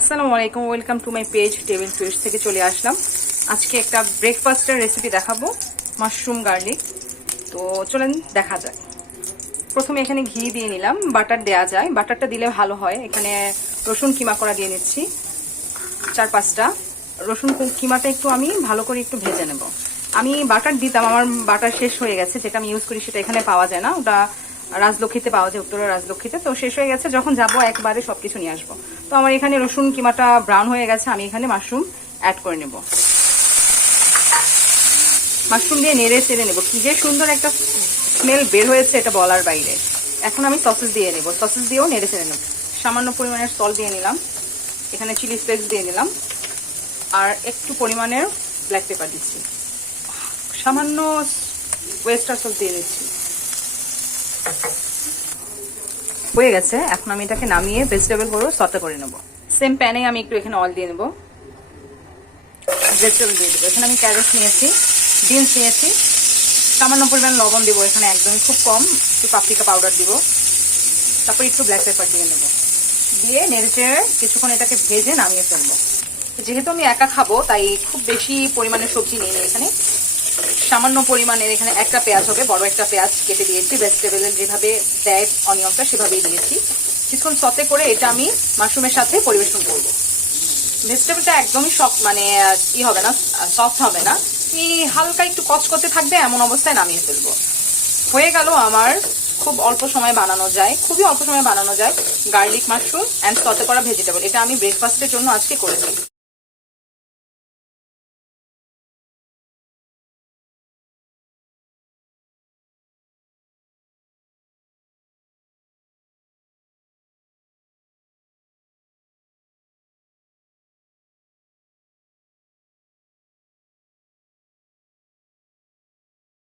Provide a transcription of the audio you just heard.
আসসালামু আলাইকুম, welcome to my page table twist থেকে চলে আসলাম। আজকে একটা ব্রেকফাস্টের রেসিপি দেখাবো, মাশরুম গার্লিক। তো চলেন দেখা যাক। প্রথমে এখানে ঘি দিয়ে নিলাম, বাটার দেয়া যায়, বাটারটা দিলে ভালো হয়। এখানে রসুন কিমা করা দিয়ে নিচ্ছি 4-5টা রসুন কিমাটা একটু আমি ভালো করে একটু ভেজে নেব। আমি বাটার দিতাম, আমার বাটার শেষ হয়ে গেছে, যেটা আমি ইউজ করি সেটা এখানে পাওয়া যায় না, ওটা রাজলক্ষ্মীতে পাওয়া যায়, উত্তরের রাজলক্ষ্মীতে। তো শেষ হয়ে গেছে, যখন যাবো একবারে সবকিছু নিয়ে আসবো। তো আমার এখানে রসুন কিমাটা ব্রাউন হয়ে গেছে, আমি এখানে মাশরুম অ্যাড করে নেব। মাশরুম দিয়ে নেড়ে চেড়ে নেব, কি যে সুন্দর একটা স্মেল বের হয়েছে, এটা বলার বাইরে। এখন আমি সসেস দিয়ে নেব, সসেস দিয়েও নেড়ে চেড়ে নেব। সামান্য পরিমাণের সল্ট দিয়ে নিলাম, এখানে চিলি ফ্লেক্স দিয়ে নিলাম, আর একটু পরিমাণের ব্ল্যাক পেপার দিচ্ছি, সামান্য ওয়েস্টার সস দিয়ে দিচ্ছি। হয়ে গেছে, এখন আমি এটাকে নামিয়ে ভেজিটেবল গুলো সতে করে নেব। সেম প্যানে আমি একটু এখানে অয়েল দিয়ে নেব, ভেজিটেবল দিয়ে দেবো। এখানে আমি ক্যারট নিয়েছি, বিনস নিয়েছি, সামান্য পরিমাণ লবণ দিব, এখানে একদমই খুব কম, একটু পাপরিকা পাউডার দিব, তারপর একটু ব্ল্যাক পেপার দিয়ে নেব, দিয়ে নেড়ে চেড়ে কিছুক্ষণ এটাকে ভেজে নামিয়ে ফেলবো। যেহেতু আমি একা খাবো তাই খুব বেশি পরিমাণে সবজি নিয়ে নিই, এখানে সামান্য পরিমাণের, এখানে একটা পেঁয়াজ হবে, বড় একটা পেঁয়াজ কেটে দিয়েছি, ভেজিটেবলের যেভাবে দেয় অনিয়নটা সেভাবেই দিয়েছি। কিছুক্ষণ সতে করে এটা আমি মাশরুমের সাথে পরিবেশন করব। ভেজিটেবলটা একদমই মানে ই হবে না, সফট হবে না, হালকা একটু কচকচে থাকবে, এমন অবস্থায় নামিয়ে ফেলবো। হয়ে গেল আমার, খুব অল্প সময় বানানো যায়, খুবই অল্প সময় বানানো যায় গার্লিক মাশরুম অ্যান্ড সতে করা ভেজিটেবল। এটা আমি ব্রেকফাস্টের জন্য আজকে করেছি।